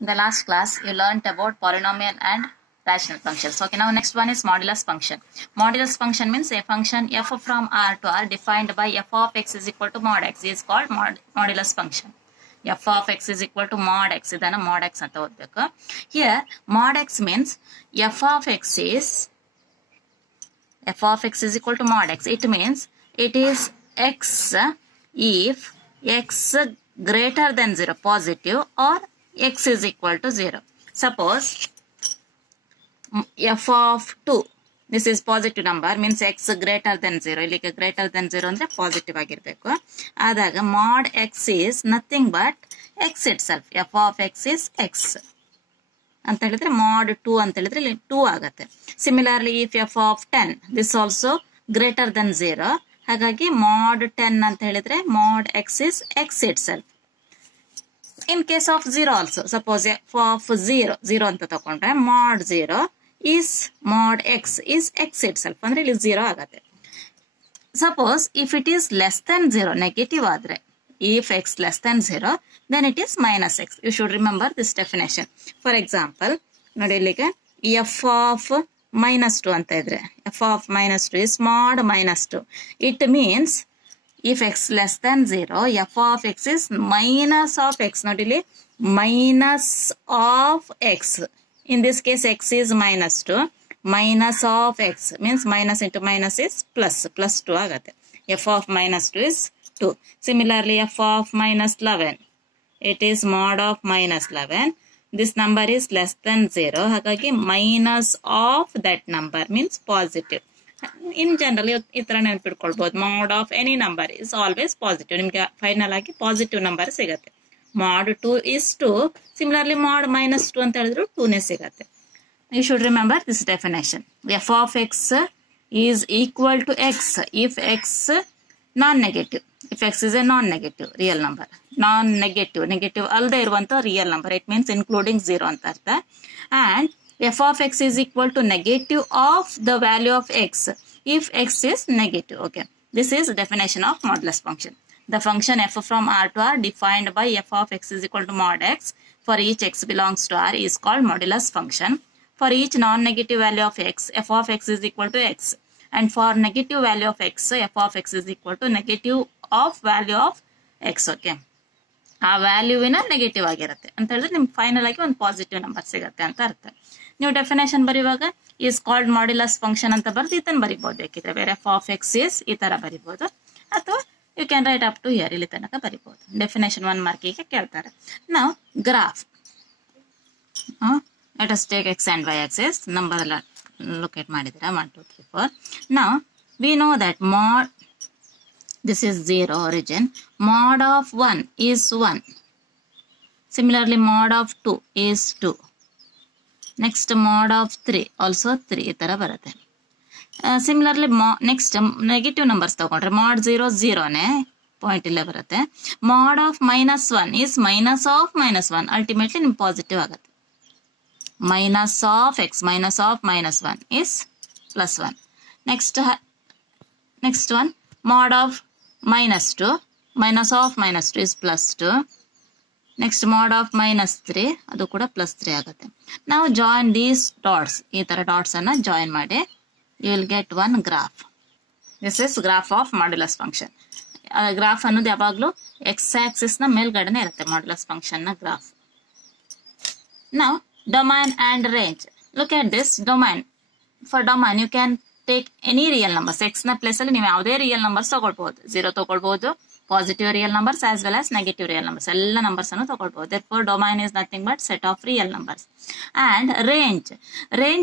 In the last class, you learnt about polynomial and rational functions. Okay, now next one is modulus function. Modulus function means a function f from R to R defined by f of x is equal to mod x is called modulus function. F of x is equal to mod x. Idana mod x anta odbeku. Here, mod x means f of x is equal to mod x. It means it is x if x greater than 0, positive, or x is equal to 0. Suppose f of 2, this is positive number, means x greater than 0. Like greater than 0 andre positive agirbeku. Adaga mod x is nothing but x itself. F of x is x. ಅಂತ ಹೇಳಿದ್ರೆ mod 2 ಅಂತ ಹೇಳಿದ್ರೆ ಇಲ್ಲಿ 2 ಆಗುತ್ತೆ. Similarly, if f of 10, this also greater than 0. ಹಾಗಾಗಿ mod 10 ಅಂತ ಹೇಳಿದ್ರೆ mod x is x itself. In case of 0 also, suppose f of 0 ಅಂತ ತಗೊಂಡ್ರೆ mod 0 is mod x is x itself. ಅಂದ್ರೆ ಇಲ್ಲಿ 0 ಆಗುತ್ತೆ. Suppose if it is less than 0, negative ಆದ್ರೆ, if x less than 0, then it is minus x. You should remember this definition. For example, ನೋಡಿ ಇಲ್ಲಿಗೆ f of minus 2 ಅಂತ ಇದ್ರೆ, f of minus 2 is mod minus 2. It means if x less than 0, f of x is minus of x. ನೋಡಿ ಇಲ್ಲಿ minus of x. In this case, x is minus 2. Minus of x means minus into minus is plus 2 ಆಗುತ್ತೆ. f of minus 2 is 2. Similarly, f of minus 11, it is mod of minus 11. This number is less than 0. ಹಾಗಾಗಿ minus of that number means positive. In general, ಈ ತರ ನೆನಪಿಟ್ಕೊಳ್ಬಹುದು. mod of any number is always positive. ನಿಮಗೆ final ಆಗಿ positive number ಸಿಗುತ್ತೆ. mod 2 is 2. Similarly, mod minus 2 ಅಂತ ಹೇಳಿದ್ರು 2ನೇ ಸಿಗುತ್ತೆ. You should remember this definition. f of x is equal to x if x non-negative. If x is a non-negative real number. Non-negative, negative ಅಲ್ಲದೆ ಇರುವಂತ real number. It means including 0 ಅಂತ ಅರ್ಥ. And f of x is equal to negative of the value of x if x is negative. Okay. This is definition of modulus function. The function f from R to R defined by f of x is equal to mod x for each x belongs to R is called modulus function. For each non-negative value of x, f of x is equal to x. And for negative value of x, f of x is equal to negative of value of x. Okay. ಆ ವ್ಯಾಲ್ಯೂವಿನ negative ಆಗಿರುತ್ತೆ ಅಂತ ಹೇಳಿದ್ರೆ ನಿಮ್ಗೆ final ಆಗಿ ಒಂದು positive number ಸಿಗುತ್ತೆ ಅಂತ ಅರ್ಥ. ನೀವು ಡೆಫಿನೇಷನ್ ಬರೆಯುವಾಗ ಈಸ್ ಕಾಲ್ಡ್ ಮಾಡ್ಯುಲಸ್ ಫಂಕ್ಷನ್ ಅಂತ ಬರೆದು ಇದನ್ನು ಬರಿಬಹುದು. ಬೇಕಿದ್ರೆ ಬೇರೆ ಎಫ್ ಆಫ್ ಎಕ್ಸ್ ಇಸ್ ಈ ತರ ಬರಿಬಹುದು, ಅಥವಾ you can write up to here, ಇಲ್ಲಿ ತನಕ ಬರಿಬಹುದು. ಡೆಫಿನೇಷನ್ 1 ಮಾರ್ಕಿಗೆ ಕೇಳ್ತಾರೆ. ನಾವು graph, let us take X and Y axis, number ಎಲ್ಲ ಲೊಕೇಟ್ ಮಾಡಿದ್ದೀರಾ 1 2 3 4. ನಾವು we know that mod, this is 0 origin, mod of 1 is 1. Similarly, mod of 2 is 2. Next, mod of 3 also 3. ಈ ತರ ಬರುತ್ತೆ. Similarly, next negative numbers ತಗೊಂಡ್ರೆ mod 0 0ನೇ point ಇಲ್ಲೇ ಬರುತ್ತೆ. mod of minus 1 is minus of minus 1. Ultimately ನಿಮ್ಗೆ positive ಆಗುತ್ತೆ. minus of x minus of minus 1 is plus 1. Next one, mod of minus 2, minus of minus 2 is plus 2. Next, mod of minus 3, ಅದು ಕೂಡ plus 3 ಆಗುತ್ತೆ. Now join these dots. ಈ ತರ dots ಅನ್ನ join ಮಾಡಿ you will get one graph. This is graph of modulus function. Graph ಅನ್ನೋದು ಯಾವಾಗಲೂ X Axis ನ ಮೇಲ್ಗಡೆನೆ ಇರುತ್ತೆ modulus function ನ graph. Now domain and range. Look at this domain. For domain you can take any real numbers. x ನ place ಅಲ್ಲಿ ನೀವು ಯಾವುದೇ real numbers ತಗೊಳ್ಬಹುದು. 0 ತಗೊಳ್ಬಹುದು, positive real numbers as well as negative real numbers, ಎಲ್ಲ numbers ಅನ್ನು ತಗೊಳ್ಬಹುದು. therefore domain is nothing but set of real numbers. and range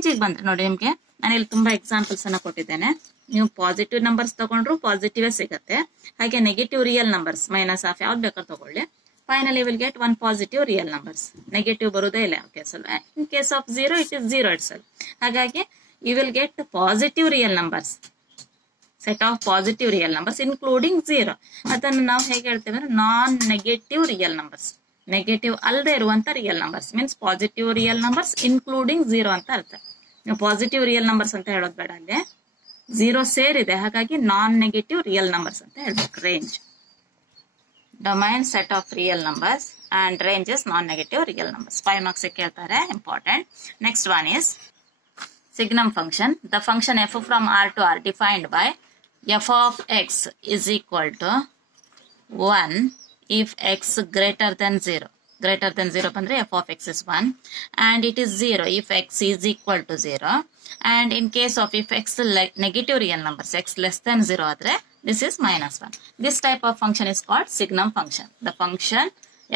ಗೆ ಬಂದ್ರೆ ನೋಡಿ, ನಿಮ್ಗೆ ನಾನು ಇಲ್ಲಿ ತುಂಬಾ ಎಕ್ಸಾಂಪಲ್ಸ್ ಅನ್ನ ಕೊಟ್ಟಿದ್ದೇನೆ. ನೀವು ಪಾಸಿಟಿವ್ ನಂಬರ್ಸ್ ತಗೊಂಡ್ರು ಪಾಸಿಟಿವ್ ಸಿಗುತ್ತೆ, ಹಾಗೆ negative real numbers minus of ಯಾವ್ದು ಬೇಕಾದ್ರೂ ತಗೊಳ್ಳಿ. Finally, you will get one positive real numbers. Negative ಬರುವುದೇ ಇಲ್ಲ ಕೇಸ್ ಅಲ್ಲಿ. In case of 0, it is 0 itself. ಹಾಗಾಗಿ you will get positive real numbers. Set of positive real numbers including 0. ಅದನ್ನು ನಾವು ಹೇಗೆ ಹೇಳ್ತೇವೆ ಅಂದ್ರೆ ನಾನ್ ನೆಗೆಟಿವ್ ರಿಯಲ್ ನಂಬರ್ಸ್. ನೆಗೆಟಿವ್ ಅಲ್ಲದೆ ಇರುವಂತ real numbers means positive real numbers including 0 ಅಂತ ಅರ್ಥ. ನೀವು ಪಾಸಿಟಿವ್ ರಿಯಲ್ ನಂಬರ್ಸ್ ಅಂತ ಹೇಳೋದು ಬೇಡ, ಅಲ್ಲೇ 0 ಸೇರಿದೆ, ಹಾಗಾಗಿ ನಾನ್ ನೆಗೆಟಿವ್ ರಿಯಲ್ ನಂಬರ್ಸ್ ಅಂತ ಹೇಳ್ಬೇಕು. Range domain set of real numbers and range is non-negative real numbers. 5 marks ಕೇಳ್ತಾರೆ, important. Next one is signum function. The function f from R to R defined by f of x is equal to 1 if x greater than 0. Greater than 0 bandre f of x is 1 and it is 0 if x is equal to 0, and in case of if x negative real numbers, x less than 0 adre this is minus 1. This type of function is called signum function. The function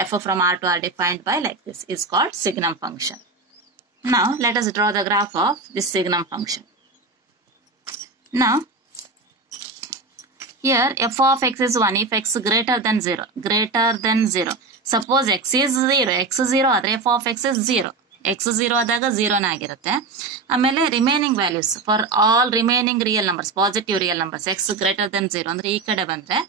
f from R to R defined by like this is called signum function. Now let us draw the graph of this signum function. Now here f of x is 1 if x greater than 0. Greater than 0. Suppose x is 0. x 0 ಆದರೆ f of x is 0. x 0 ಆದಾಗ 0 ಆಗಿರುತ್ತೆ. ಆಮೇಲೆ remaining values for all remaining real numbers, positive real numbers x greater than 0 ಅಂದ್ರೆ ಈ ಕಡೆ ಬಂದ್ರೆ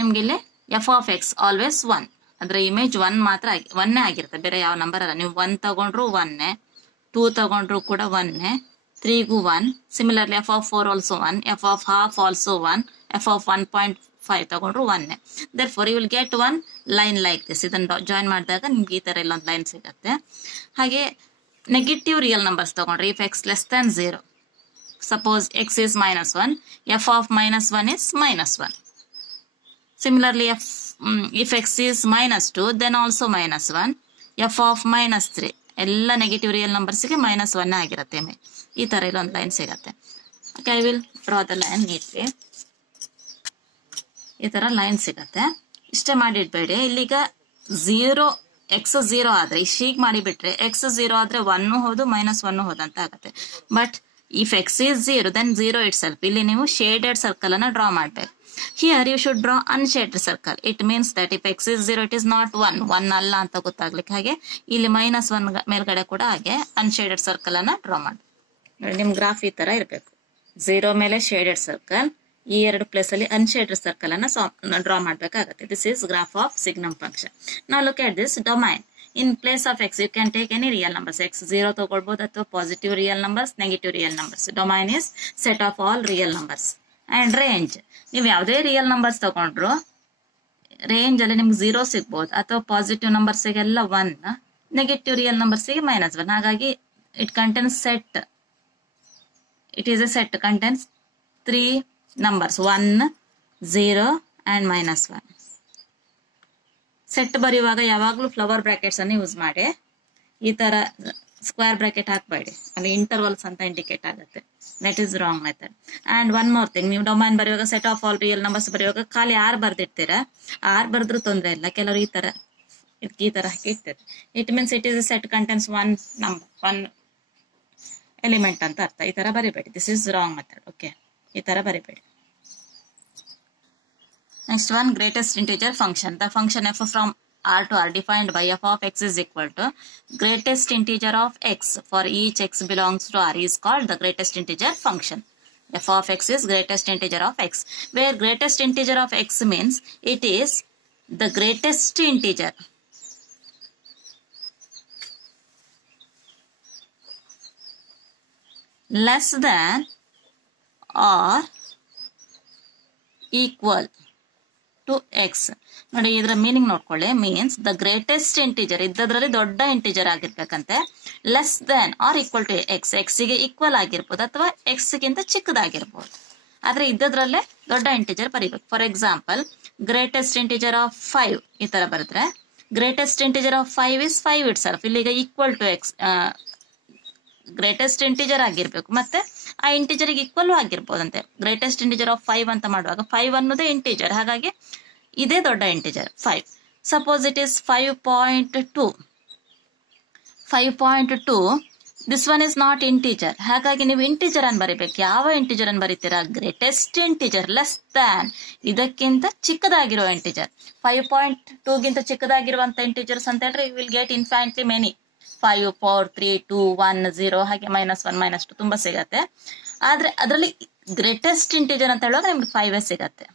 ನಿಮ್ಗೆ ಇಲ್ಲಿ f of x ಆಲ್ವೇಸ್ 1. ಅಂದ್ರೆ ಇಮೇಜ್ 1 ಮಾತ್ರ 1 ಆಗಿರುತ್ತೆ, ಬೇರೆ ಯಾವ ನಂಬರ್ ಅಲ್ಲ. ನೀವು 1 ತಗೊಂಡ್ರು 1, 2 ತಗೊಂಡ್ರು ಕೂಡ 1, 3 ಗೂ 1. Similarly f of 4 also 1, f of half also 1, f of 1.5 ತಗೊಂಡ್ರು 1. therefore you will get one line like this. ಇದನ್ನ ಜಾಯಿನ್ ಮಾಡಿದಾಗ ನಿಮ್ಗೆ ಈ ತರ ಇಲ್ಲೊಂದು ಲೈನ್ ಸಿಗುತ್ತೆ. ಹಾಗೆ ನೆಗೆಟಿವ್ ರಿಯಲ್ ನಂಬರ್ಸ್ ತಗೊಂಡ್ರೆ if x less than 0, suppose x is -1, f of -1 is -1. Similarly if x is -2 then also -1, f of -3 ಎಲ್ಲ ನೆಗೆಟಿವ್ ರಿಯಲ್ ನಂಬರ್ಸ್ಗೆ -1 ಆಗಿರುತ್ತೆ. ಈ ತರ ಇಲ್ಲೊಂದು ಲೈನ್ ಸಿಗತ್ತೆ. Okay, I will draw the line neatly. ಈ ತರ line ಸಿಗತ್ತೆ. ಇಷ್ಟೇ ಮಾಡಿಡ್ಬೇಡಿ. ಇಲ್ಲಿಗ 0 x 0 ಆದ್ರೆ ಇಷ್ಟೀಗ ಮಾಡಿಬಿಟ್ರೆ x 0 ಆದ್ರೆ 1 ಹೌದು -1 ಹೌದು ಅಂತ ಆಗುತ್ತೆ. But if x is 0 then 0 itself. ಇಲ್ಲಿ ನೀವು ಶೇಡೆಡ್ ಸರ್ಕಲ್ ಅನ್ನ ಡ್ರಾ ಮಾಡ್ಬೇಕು. Here you should draw unshaded circle. It means that if x is 0 it is not 1 ಅಲ್ಲ ಅಂತ ಗೊತ್ತಾಗ್ಲಿಕ್ಕೆ. ಹಾಗೆ ಇಲ್ಲಿ -1 ಮೇಲ್ಗಡೆ ಕೂಡ ಹಾಗೆ ಅನ್ಶೇಡೆಡ್ ಸರ್ಕಲ್ ಅನ್ನ ಡ್ರಾ ಮಾಡಿ. ನಿಮ್ ಗ್ರಾಫ್ ಈ ತರ ಇರಬೇಕು. 0 ಮೇಲೆ ಶೇಡೆಡ್ ಸರ್ಕಲ್, ಈ ಎರಡು ಪ್ಲೇಸ್ ಅಲ್ಲಿ ಅನ್ಶೇಡೆಡ್ ಸರ್ಕಲ್ ಅನ್ನ ಡ್ರಾ ಮಾಡ್ಬೇಕಾಗತ್ತೆ. This is graph of signum function. Now look at this domain. In place of x, you can take any real numbers. x 0 ತಗೊಳ್ಬಹುದು ಅಥವಾ positive real numbers, negative real numbers. Domain is set of all real numbers. And range, ನೀವು ಯಾವುದೇ real numbers ತಗೊಂಡ್ರು range ಅಲ್ಲಿ ನಿಮ್ಗೆ 0 ಸಿಗ್ಬಹುದು, ಅಥವಾ positive ನಂಬರ್ಸ್ಗೆಲ್ಲ 1, negative real ನಂಬರ್ಸ್ಗೆ -1. ಹಾಗಾಗಿ it contains set. It is a set contains 3 numbers 1, 0 and -1. Set ಬರೆಯುವಾಗ ಯಾವಾಗ್ಲೂ ಫ್ಲವರ್ ಬ್ರಾಕೆಟ್ಸ್ ಅನ್ನು ಯೂಸ್ ಮಾಡಿ. ಈ ತರ ಸ್ಕ್ವೇರ್ ಬ್ರಾಕೆಟ್ ಹಾಕ್ಬೇಡಿ, ಅಲ್ಲಿ ಇಂಟರ್ವಲ್ಸ್ ಅಂತ ಇಂಡಿಕೇಟ್ ಆಗುತ್ತೆ. That is wrong method. And one more thing, ನೀವು ಡೊಮೈನ್ ಬರೆಯುವಾಗ set of all real numbers ಬರೆಯುವಾಗ ಖಾಲಿ R ಬರ್ದಿರ್ತೀರಾ. R ಬರ್ದ್ರೂ ತೊಂದರೆ ಇಲ್ಲ, ಕೆಲವರು ಈ ತರ ಹಾಕಿರ್ತಾರೆ. It means it is a set contains 1 number, 1 element ಅಂತ ಅರ್ಥ. ಈ ತರ ಬರಿಬೇಡಿ. This is wrong method. Okay, ಈ ತರ ಬರಿಬೇಡಿ. Next one, greatest integer function. The function f from R to R defined by f of x is equal to greatest integer of x for each x belongs to R is called the greatest integer function. F of x is greatest integer of x, where greatest integer of x means it is the greatest integer less than or equal to x. ನೋಡಿ, ಇದರ meaning ನೋಡ್ಕೊಳ್ಳಿ. Means the greatest integer ಇದ್ದದ್ರಲ್ಲಿ ದೊಡ್ಡ integer ಆಗಿರ್ಬೇಕಂತೆ. Less than or equal to x, ಎಕ್ಸ್ಗೆ equal ಆಗಿರ್ಬೋದು ಅಥವಾ ಎಕ್ಸ್ಗಿಂತ ಚಿಕ್ಕದಾಗಿರ್ಬೋದು. ಆದ್ರೆ ಇದ್ದದ್ರಲ್ಲೇ ದೊಡ್ಡ ಇಂಟಿಜರ್ ಬರೀಬೇಕು. For example, greatest integer of 5 ಈ ತರ ಬರೆದ್ರೆ greatest integer of 5 is 5 itself. ಇಲ್ಲಿಗ equal to x greatest integer ಆಗಿರ್ಬೇಕು, ಮತ್ತೆ ಆ ಇಂಟಿಜರ್ಗೆ ಈಕ್ವಲ್ ಆಗಿರ್ಬೋದಂತೆ. ಗ್ರೇಟೆಸ್ಟ್ ಇಂಟಿಜರ್ ಆಫ್ 5 ಅಂತ ಮಾಡುವಾಗ 5 ಅನ್ನೋದೇ ಇಂಟಿಜರ್, ಹಾಗಾಗಿ ಇದೇ ದೊಡ್ಡ integer 5. Suppose it is 5.2. This one is not integer, ಹಾಗಾಗಿ ನೀವು ಇಂಟಿಜರ್ ಅನ್ನು ಬರೀಬೇಕು. ಯಾವ ಇಂಟಿಜರ್ ಅನ್ನು ಬರೀತೀರಾ? ಗ್ರೇಟೆಸ್ಟ್ ಇಂಟಿಜರ್ ಲೆಸ್ ದ್ಯಾನ್, ಇದಕ್ಕಿಂತ ಚಿಕ್ಕದಾಗಿರೋ ಇಂಟಿಜರ್. 5.2 ಗಿಂತ ಚಿಕ್ಕದಾಗಿರುವಂತ ಇಂಟಿಜರ್ಸ್ ಅಂತ ಹೇಳಿದ್ರೆ ಯು ವಿಲ್ ಗೆಟ್ ಇನ್ಫೈನಿಟ್ಲಿ ಮೆನಿ. 5, 4, 3, 2, 1, 0 ಹಾಗೆ -1, -2 ತುಂಬಾ ಸಿಗತ್ತೆ. ಆದ್ರೆ ಅದರಲ್ಲಿ ಗ್ರೇಟೆಸ್ಟ್ ಇಂಟಿಜರ್ ಅಂತ ಹೇಳುವಾಗ ನಿಮ್ಗೆ 5 ಸಿಗತ್ತೆ.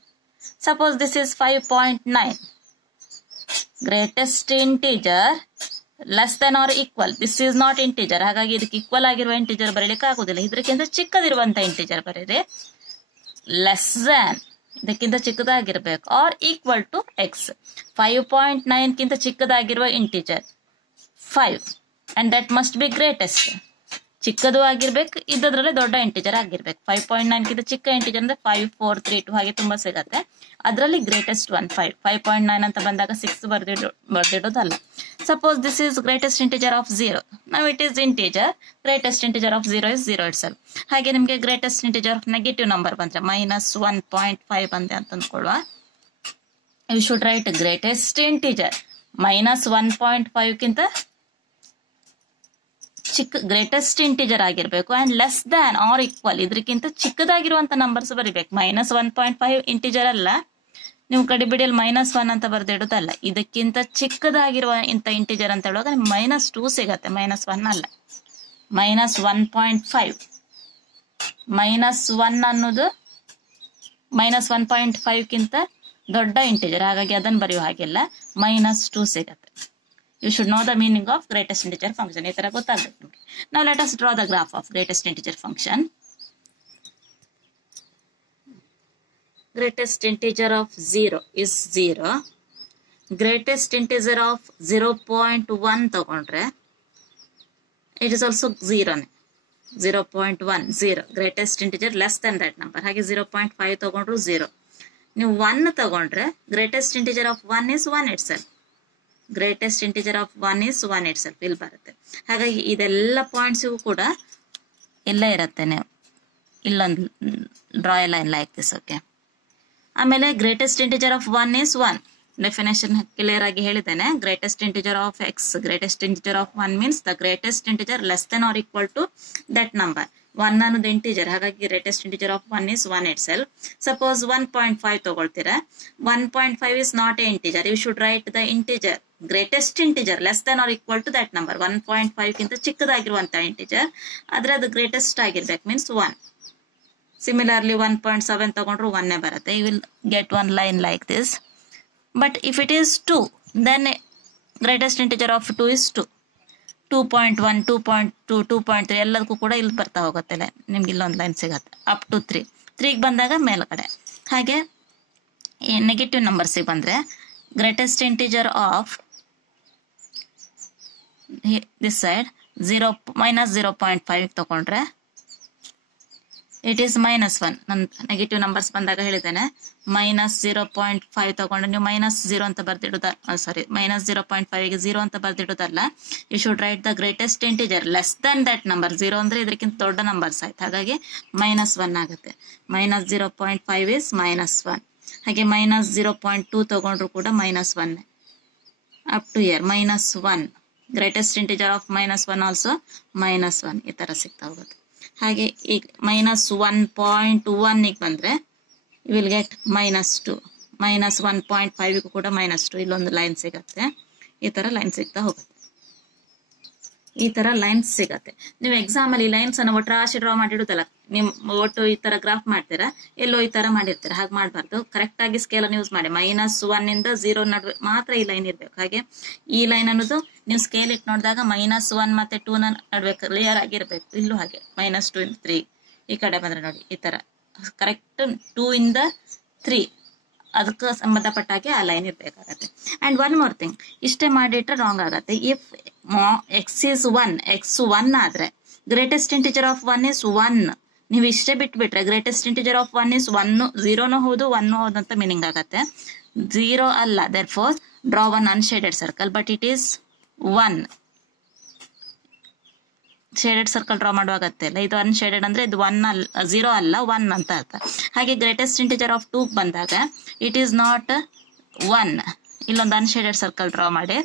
Suppose this is 5.9. Greatest integer less than or equal. This is not integer, ಹಾಗಾಗಿ ಇದಕ್ಕೆ ಈಕ್ವಲ್ ಆಗಿರುವ ಇಂಟಿಜರ್ ಬರೀಲಿಕ್ಕೆ ಆಗುದಿಲ್ಲ. ಇದಕ್ಕಿಂತ ಚಿಕ್ಕದಿರುವಂತ ಇಂಟಿಜರ್ ಬರೀರಿ. ಲೆಸ್ ದ್ಯಾನ್ ಇದಕ್ಕಿಂತ ಚಿಕ್ಕದಾಗಿರ್ಬೇಕು ಆರ್ ಈಕ್ವಲ್ ಟು ಎಕ್ಸ್. 5.9 ಗಿಂತ ಚಿಕ್ಕದಾಗಿರುವ integer 5 and that must be greatest. ಚಿಕ್ಕದು ಆಗಿರ್ಬೇಕು, ಇದ್ದದ್ರಲ್ಲೇ ದೊಡ್ಡ ಇಂಟಿಜರ್ ಆಗಿರ್ಬೇಕು. 5.9 ಗಿಂತ ಚಿಕ್ಕ ಇಂಟಿಜರ್ ಅಂದ್ರೆ 5, 4, 3, 2 ಹಾಗೆ ತುಂಬಾ ಸಿಗತ್ತೆ. ಅದರಲ್ಲಿ ಗ್ರೇಟೆಸ್ಟ್ ಒನ್ 5. 5.9 ಅಂತ ಬಂದಾಗ 6 ಬರ್ದಿಡೋದಲ್ಲ. Suppose this is greatest integer of 0. Now it is integer. Greatest integer of 0 is 0 itself. ಹಾಗೆ ನಿಮಗೆ greatest integer of negative number ಬಂದ್ರೆ -1.5 ಬಂದೆ ಅಂತ ಅಂದ್ಕೊಳ್ಳುವ. You should write greatest integer -1.5 ಗಿಂತ ಗ್ರೇಟೆಸ್ಟ್ ಇಂಟಿಜರ್ ಆಗಿರ್ಬೇಕು and less than or equal, ಇದಕ್ಕಿಂತ ಚಿಕ್ಕದಾಗಿರುವಂತ ನಂಬರ್ಸ್ ಬರಿಬೇಕು. -1.5 ಇಂಟಿಜರ್ ಅಲ್ಲ, ನೀವು ಕಡಿಬಿಡಿಯಲ್ಲಿ -1 ಅಂತ ಬರ್ದಿಡೋದಲ್ಲ. ಇದಕ್ಕಿಂತ ಚಿಕ್ಕದಾಗಿರುವ ಇಂತ ಇಂಟಿಜರ್ ಅಂತ ಹೇಳುವಾಗ -2 ಸಿಗತ್ತೆ, -1 ಅಲ್ಲ. -1.5 -1 ಅನ್ನೋದು -1.5 ಗಿಂತ ದೊಡ್ಡ ಇಂಟಿಜರ್, ಹಾಗಾಗಿ ಅದನ್ನು ಬರೆಯುವ ಹಾಗೆಲ್ಲ. -2 ಸಿಗತ್ತೆ. You should know the meaning of greatest integer function. ಈ ತರ ಗೊತ್ತಾಗಬೇಕು ನಿಮಗೆ. Now let us draw the graph of greatest integer function. Greatest integer of 0 is 0. Greatest integer of 0.1 ತಗೊಂಡ್ರೆ it is also 0. 0.1 0. Greatest integer less than that number. ಹಾಗೆ 0.5 ತಗೊಂಡ್ರು 0. ನೀವು 1 ತಗೊಂಡ್ರೆ greatest integer of 1 is 1 itself. Greatest integer of 1 is 1 itself ಇಲ್ಲಿ ಬರುತ್ತೆ. ಹಾಗಾಗಿ ಇದೆಲ್ಲ ಪಾಯಿಂಟ್ಸಿಗೂ ಕೂಡ ಇಲ್ಲೇ ಇರುತ್ತೆ. ನೀವು ಇಲ್ಲೊಂದು draw a line like this. Okay. ಆಮೇಲೆ greatest integer of 1 is 1. Definition clear ಆಗಿ ಹೇಳಿದ್ದೇನೆ. Greatest integer of x, greatest integer of 1 means the greatest integer less than or equal to that number. 1 ಅನ್ನೋದು ಇಂಟಿಜರ್, ಹಾಗಾಗಿ greatest integer of 1 is 1 itself. Suppose 1.5 ತಗೊಳ್ತೀರಾ. 1.5 is not a integer. You should write the integer, greatest integer less than or equal to that number. 1.5 ಗಿಂತ ಚಿಕ್ಕದಾಗಿರುವಂತ integer, ಆದ್ರೆ ಅದು greatest ಆಗಿರ್ಬೇಕು, means 1. Similarly 1.7 ತಗೊಂಡ್ರು 1 ಬರುತ್ತೆ. You will get one line like this. But if it is 2, then greatest integer of 2 is 2. 2.1, 2.2, 2.3 ಎಲ್ಲದಕ್ಕೂ ಕೂಡ ಇಲ್ಲಿ ಬರ್ತಾ ಹೋಗುತ್ತೆ. ನಿಮ್ಗೆ ಇಲ್ಲೊಂದು ಲೈನ್ ಸಿಗತ್ತೆ ಅಪ್ ಟು 3. 3ಗೆ ಬಂದಾಗ ಮೇಲ್ಗಡೆ. ಹಾಗೆ ನೆಗೆಟಿವ್ ನಂಬರ್ಸಿಗೆ ಬಂದ್ರೆ greatest integer of this side -0.5 ತಗೊಂಡ್ರೆ ಇಟ್ ಈಸ್ -1. ನನ್ನ ನೆಗೆಟಿವ್ ನಂಬರ್ಸ್ ಬಂದಾಗ ಹೇಳಿದ್ದೇನೆ -0.5 ತಗೊಂಡ್ರೆ ನೀವು -0 ಅಂತ ಬರ್ದಿಡೋದ, ಸಾರಿ -0.5ಗೆ 0 ಅಂತ ಬರ್ದಿಡೋದಲ್ಲ. You should write the greatest integer less than that number. 0 ಅಂದ್ರೆ ಇದಕ್ಕಿಂತ ದೊಡ್ಡ ನಂಬರ್ಸ್ ಆಯ್ತು, ಹಾಗಾಗಿ -1 ಆಗುತ್ತೆ. -0.5 is -1. ಹಾಗೆ -0.2 ತಗೊಂಡ್ರು ಕೂಡ -1 up to here -1. Greatest integer of -1 also -1. ಈ ತರ ಸಿಗ್ತಾ ಹೋಗುತ್ತೆ. ಹಾಗೆ ಈಗ -1.1 ಬಂದ್ರೆ ಯು ವಿಲ್ ಗೆಟ್ -2. -1.5 ಕೂಡ -2. ಇಲ್ಲೊಂದು ಲೈನ್ ಸಿಗತ್ತೆ. ಈ ತರ ಲೈನ್ ಸಿಗ್ತಾ ಹೋಗುತ್ತೆ. ಈ ತರ ಲೈನ್ಸ್ ಸಿಗತ್ತೆ. ನೀವು ಎಕ್ಸಾಮ್ ಅಲ್ಲಿ ಲೈನ್ಸ್ ಅನ್ನು ಒಟ್ಟರಾಶಿ ಡ್ರಾ ಮಾಡಿಡುದಲ್ಲ, ನೀವು ಒಟ್ಟು ಈ ತರ ಗ್ರಾಫ್ ಮಾಡ್ತೀರಾ, ಎಲ್ಲೋ ಈ ತರ ಮಾಡಿರ್ತೀರ. ಹಾಗೆ ಮಾಡಬಾರ್ದು. ಕರೆಕ್ಟ್ ಆಗಿ ಸ್ಕೇಲ್ ಅನ್ನು ಯೂಸ್ ಮಾಡಿ. -1 ಇಂದ 0 ನಡುವೆ ಮಾತ್ರ ಈ ಲೈನ್ ಇರ್ಬೇಕು. ಹಾಗೆ ಈ ಲೈನ್ ಅನ್ನೋದು ನೀವು ಸ್ಕೇಲ್ ಇಟ್ಟು ನೋಡಿದಾಗ -1 ಮತ್ತೆ 2 ನಡುವೆ ಕ್ಲಿಯರ್ ಆಗಿರ್ಬೇಕು. ಇಲ್ಲೂ ಹಾಗೆ -2 ಇಂದ 3 ಈ ಕಡೆ ಬಂದ್ರೆ ನೋಡಿ ಈ ತರ ಕರೆಕ್ಟ್ 2 ಇಂದ 3 ಅದಕ್ಕೆ ಸಂಬಂಧಪಟ್ಟಾಗೆ ಆ ಲೈನ್ ಇರ್ಬೇಕಾಗತ್ತೆ. ಅಂಡ್ ಒನ್ ಮೋರ್ ಥಿಂಗ್, ಇಷ್ಟೇ ಮಾಡಿಟ್ರೆ ರಾಂಗ್ ಆಗತ್ತೆ. ಇಫ್ ಎಕ್ಸ್ ಇಸ್ 1, ಎಕ್ಸ್ 1 ಆದ್ರೆ ಗ್ರೇಟೆಸ್ಟ್ ಇಂಟಿಜರ್ ಆಫ್ 1 is 1. ನೀವು ಇಷ್ಟೇ ಬಿಟ್ಬಿಟ್ರೆ ಗ್ರೇಟೆಸ್ಟ್ ಇಂಟಿಜರ್ ಆಫ್ 1 is 1, 0 ಹೌದು 1 ಹೌದು ಅಂತ ಮೀನಿಂಗ್ ಆಗತ್ತೆ. 0 ಅಲ್ಲ. Therefore draw one unshaded circle, but it is 1. Shaded circle draw ಮಾಡುವಾಗತ್ತೆ ಅಲ್ಲ, ಇದು ಅನ್ಶೇಡೆಡ್ ಅಂದ್ರೆ ಇದು 1 ಅಲ್ಲ, 0 ಅಲ್ಲ 1 ಅಂತ ಅರ್ಥ. ಹಾಗೆ ಗ್ರೇಟೆಸ್ಟ್ ಇಂಟಿಜರ್ ಆಫ್ 2 ಬಂದಾಗ ಇಟ್ ಈಸ್ ನಾಟ್ 1. ಇಲ್ಲೊಂದು ಅನ್ಶೇಡೆಡ್ ಸರ್ಕಲ್ ಡ್ರಾ ಮಾಡಿ,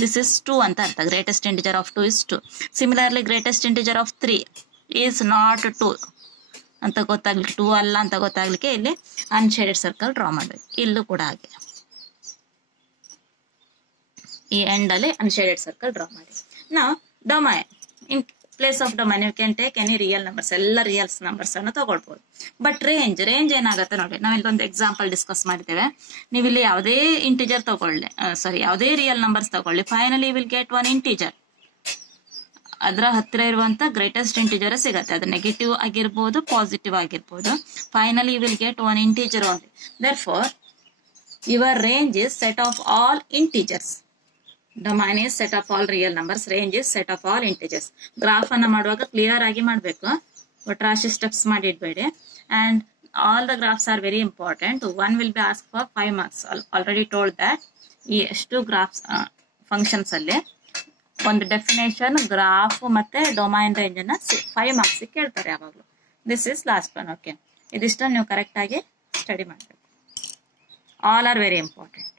ದಿಸ್ ಇಸ್ 2 ಅಂತ ಅರ್ಥ. Greatest integer of 2 is 2. Similarly greatest integer of 3 is not 2 ಅಂತ ಗೊತ್ತಾಗ್ಲಿಕ್ಕೆ, 2 ಅಲ್ಲ ಅಂತ ಗೊತ್ತಾಗ್ಲಿಕ್ಕೆ ಇಲ್ಲಿ ಅನ್ಶೇಡೆಡ್ ಸರ್ಕಲ್ ಡ್ರಾ ಮಾಡ್ಬೇಕು. ಇಲ್ಲೂ ಕೂಡ ಹಾಗೆ ಈ ಎಂಡ್ ಅಲ್ಲಿ ಅನ್ಶೇಡೆಡ್ ಸರ್ಕಲ್ ಡ್ರಾ ಮಾಡಿ. ನಾವು domain, in place of domain you can take any real numbers, ಎಲ್ಲ ರಿಯಲ್ಸ್ ನಂಬರ್ಸ್ ಅನ್ನು ತಗೊಳ್ಬಹುದು. ಬಟ್ ರೇಂಜ್ ಏನಾಗುತ್ತೆ ನೋಡಿ, ನಾವು ಇಲ್ಲೊಂದು ಎಕ್ಸಾಂಪಲ್ ಡಿಸ್ಕಸ್ ಮಾಡಿದ್ದೇವೆ. ನೀವು ಇಲ್ಲಿ ಯಾವುದೇ ಇಂಟಿಜರ್ ತಗೊಳ್ಳಿ, ಯಾವುದೇ ರಿಯಲ್ ನಂಬರ್ಸ್ ತಗೊಳ್ಳಿ, finally will get one integer. ಅದರ ಹತ್ತಿರ ಇರುವಂತ ಗ್ರೇಟೆಸ್ಟ್ ಇಂಟಿಜರ್ ಸಿಗತ್ತೆ. ಅದು ನೆಗೆಟಿವ್ ಆಗಿರ್ಬೋದು, ಪಾಸಿಟಿವ್ ಆಗಿರ್ಬೋದು. Finally you will get one integer only. Therefore your range is set of all integers. Domain is set of all real numbers. Range is set of all integers. Graph ಅನ್ನ ಮಾಡುವಾಗ clear ಆಗಿ ಮಾಡಬೇಕು, but ರಾಶಿ steps ಮಾಡಿ ಇಡಬೇಡಿ. And all the graphs are very important. One will be asked for 5 marks. Already told that ಈ ಎಷ್ಟು graphs functions ಅಲ್ಲಿ ಒಂದು ಡೆಫಿನೇಷನ್, ಗ್ರಾಫ್ ಮತ್ತೆ ಡೊಮೈನ್ ರೇಂಜ್ ಅನ್ನ 5 ಮಾರ್ಕ್ಸ್ ಕೇಳ್ತಾರೆ ಯಾವಾಗಲೂ. This is last one. Okay, ಇದಿಷ್ಟು ನೀವು ಕರೆಕ್ಟ್ ಆಗಿ ಸ್ಟಡಿ ಮಾಡಬೇಕು. All are very important.